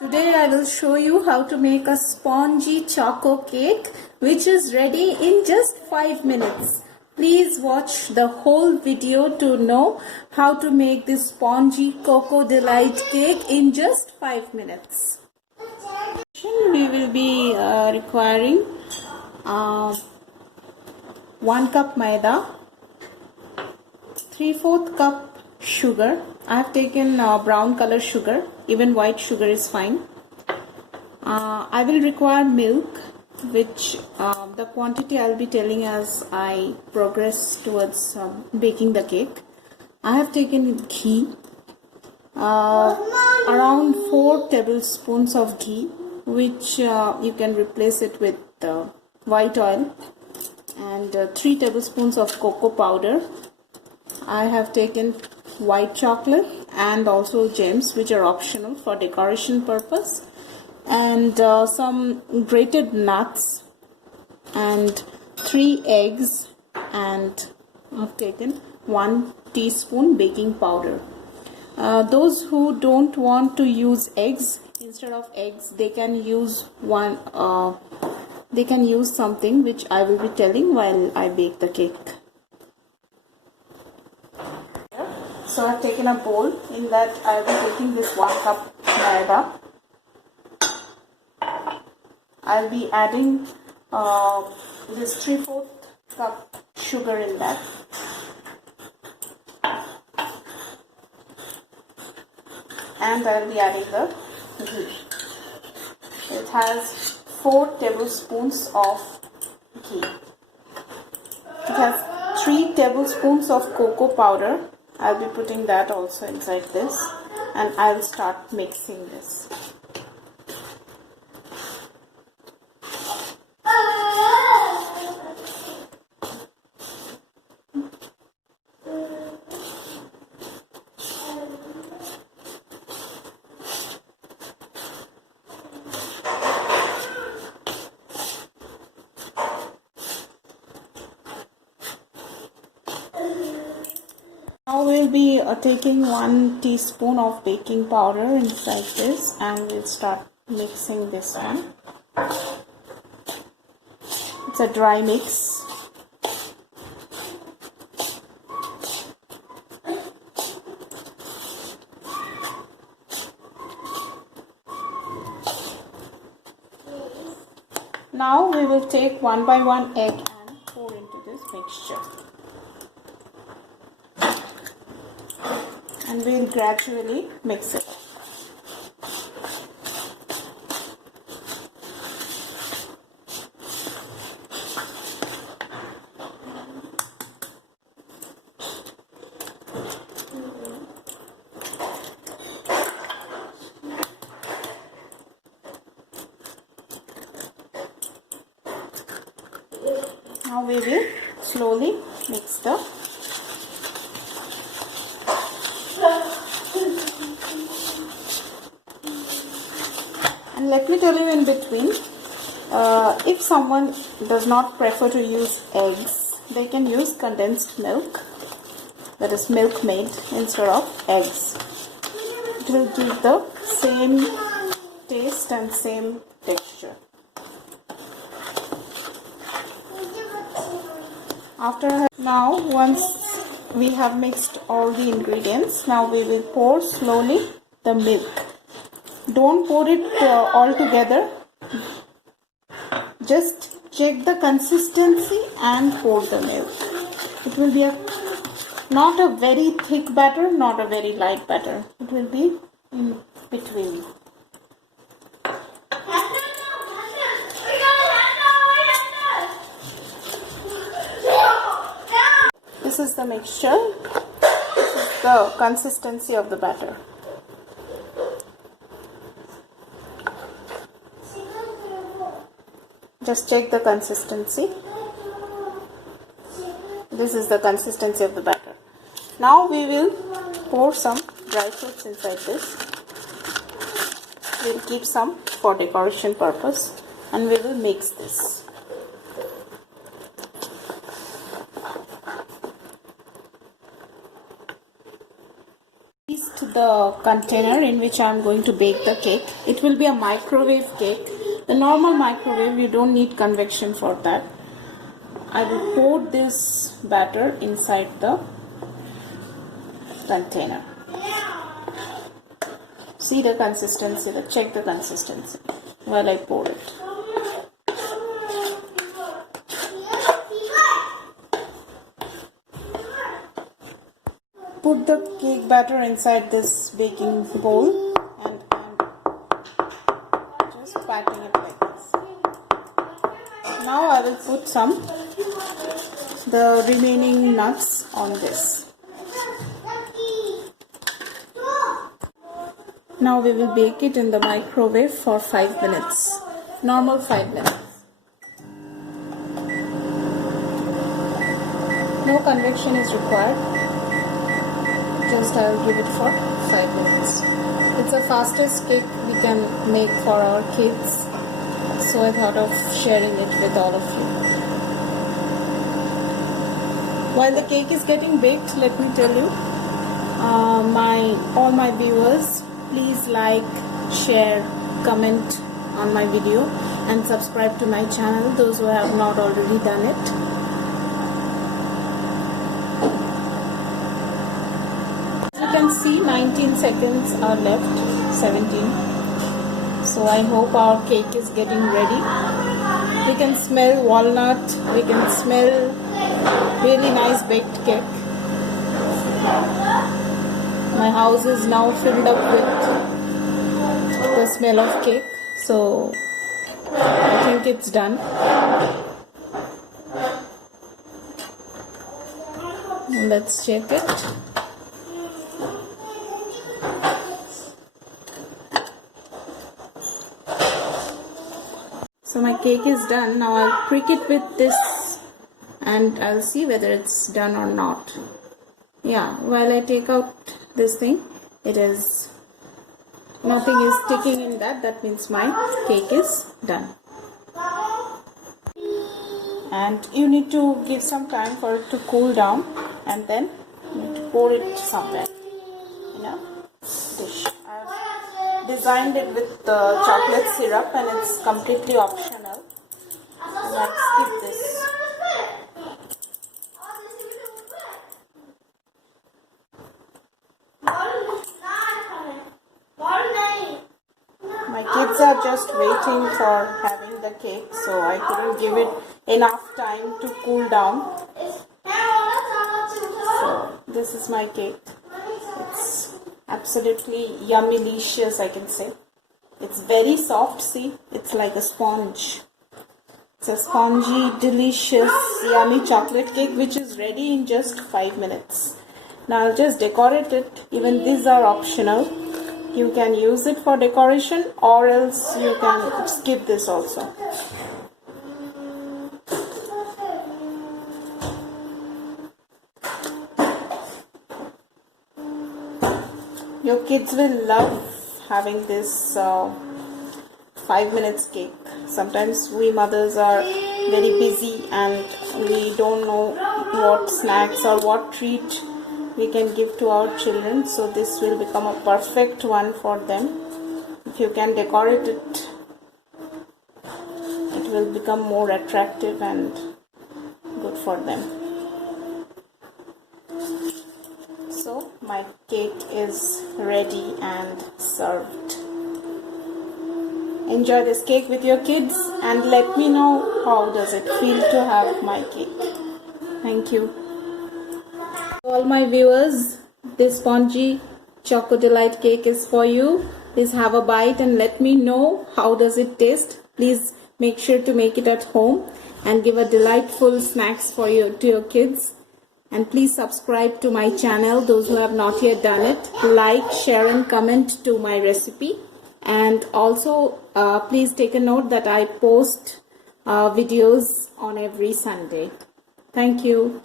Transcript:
Today I will show you how to make a spongy choco cake which is ready in just 5 minutes. Please watch the whole video to know how to make this spongy cocoa delight cake in just 5 minutes. We will be requiring 1 cup maida, 3/4 cup sugar. I have taken brown color sugar, even white sugar is fine. I will require milk, which the quantity I will be telling as I progress towards baking the cake. I have taken ghee, around 4 tablespoons of ghee, which you can replace it with white oil, and 3 tablespoons of cocoa powder. I have taken white chocolate and also gems, which are optional for decoration purpose, and some grated nuts and 3 eggs, and I've taken 1 teaspoon baking powder. Those who don't want to use eggs, instead of eggs they can use something which I will be telling while I bake the cake. So I've taken a bowl. In that I will be taking this 1 cup maida. I'll be adding this 3/4 cup sugar in that. And I'll be adding the ghee. It has 4 tablespoons of ghee. It has 3 tablespoons of cocoa powder. I'll be putting that also inside this, and I'll start mixing this. Now we'll be taking 1 teaspoon of baking powder inside this, and we'll start mixing this one. It's a dry mix. Now we will take 1 by 1 egg and pour into this mixture. And we'll gradually mix it. Now we will slowly mix the And let me tell you in between, if someone does not prefer to use eggs, they can use condensed milk, that is milk made instead of eggs. It will give the same taste and same texture. Now once we have mixed all the ingredients, now we will pour slowly the milk. Don't pour it all together. Just check the consistency and pour the milk. It will be not a very thick batter, not a very light batter. It will be in between. This is the mixture. This is the consistency of the batter. Just check the consistency. This is the consistency of the batter. Now we will pour some dry fruits inside this. We will keep some for decoration purpose, and we will mix this. the container in which I am going to bake the cake. It will be a microwave cake. The normal microwave, you don't need convection for that. I will pour this batter inside the container. See the consistency, check the consistency while I pour it. Put the cake batter inside this baking bowl and just patting it like this. Now I will put the remaining nuts on this. Now we will bake it in the microwave for 5 minutes. Normal 5 minutes. No convection is required. Just I will give it for 5 minutes. It's the fastest cake we can make for our kids, so I thought of sharing it with all of you. While the cake is getting baked, let me tell you, all my viewers, please like, share, comment on my video and subscribe to my channel, those who have not already done it. You can see 19 seconds are left, 17. So I hope our cake is getting ready. We can smell walnut, we can smell really nice baked cake. My house is now filled up with the smell of cake, so I think it's done. Let's check it. So my cake is done. Now I'll prick it with this and I'll see whether it's done or not. Yeah, while I take out this thing, nothing is sticking in that. That means my cake is done. And you need to give some time for it to cool down and then you need to pour it somewhere in a dish. I've designed it with the chocolate syrup and it's completely optional. Let's skip this. My kids are just waiting for having the cake, so I couldn't give it enough time to cool down. So this is my cake. It's absolutely yummylicious, I can say. It's very soft, see, it's like a sponge. It's a spongy, delicious, yummy chocolate cake which is ready in just 5 minutes. Now I'll just decorate it. Even these are optional. You can use it for decoration or else you can skip this also. Your kids will love having this 5 minutes cake. Sometimes we mothers are very busy and we don't know what snacks or what treat we can give to our children, so this will become a perfect one for them. If you can decorate it, it will become more attractive and good for them. So my cake is ready and served. Enjoy this cake with your kids and let me know how does it feel to have my cake. Thank you. All my viewers, this spongy Choco Delight cake is for you. Please have a bite and let me know how does it taste. Please make sure to make it at home and give a delightful snacks to your kids. And please subscribe to my channel, those who have not yet done it. Like, share and comment to my recipe. And also please take a note that I post videos on every Sunday. Thank you.